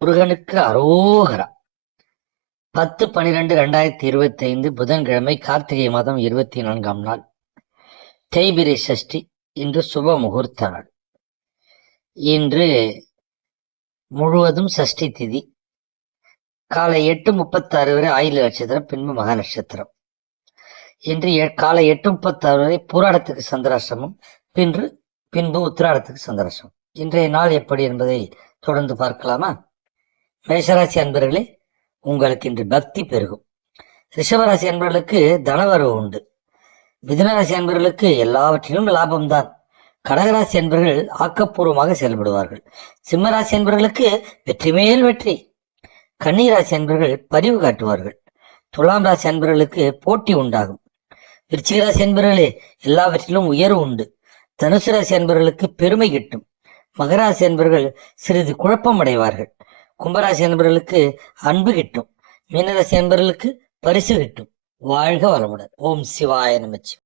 முருகனுக்கு அரோகரா. 10/12/2025 புதன்கிழமை, கார்த்திகை மாதம் 24ஆம் நாள், தேய்பிரை சஷ்டி. இன்று சுப முகூர்த்த நாள். இன்று முழுவதும் சஷ்டி திதி. காலை 8:36 வரை ஆயில்ய நட்சத்திரம், பின்பு மகா நட்சத்திரம். இன்று காலை 8:36 வரை பூராடத்துக்கு சந்திராஷ்டமம், பின்பு உத்திராடத்துக்கு சந்திராஷ்டமம். இன்றைய நாள் எப்படி என்பதை தொடர்ந்து பார்க்கலாமா? மேஷராசி அன்பர்களே, உங்களுக்கு இன்று பக்தி பெருகும். ரிஷபராசி அன்பர்களுக்கு தனவரவு உண்டு. மிதுனராசி அன்பர்களுக்கு எல்லாவற்றிலும் லாபம்தான். கடகராசி அன்பர்கள் ஆக்கப்பூர்வமாக செயல்படுவார்கள். சிம்மராசி அன்பர்களுக்கு வெற்றி மேல் வெற்றி. கன்னிராசி அன்பர்கள் பரிவு காட்டுவார்கள். துலாம் ராசி அன்பர்களுக்கு போட்டி உண்டாகும். விருச்சிகராசி அன்பர்களே, எல்லாவற்றிலும் உயர்வு உண்டு. தனுசு ராசி அன்பர்களுக்கு பெருமை கிட்டும். மகராசி அன்பர்கள் சிறிது குழப்பம் அடைவார்கள். கும்பராசி அன்பர்களுக்கு அன்பு கிட்டும். மீனராசி அன்பர்களுக்கு பரிசு கிட்டும். வாழ்க வளமுடன். ஓம் சிவாய நமச்சிவாய.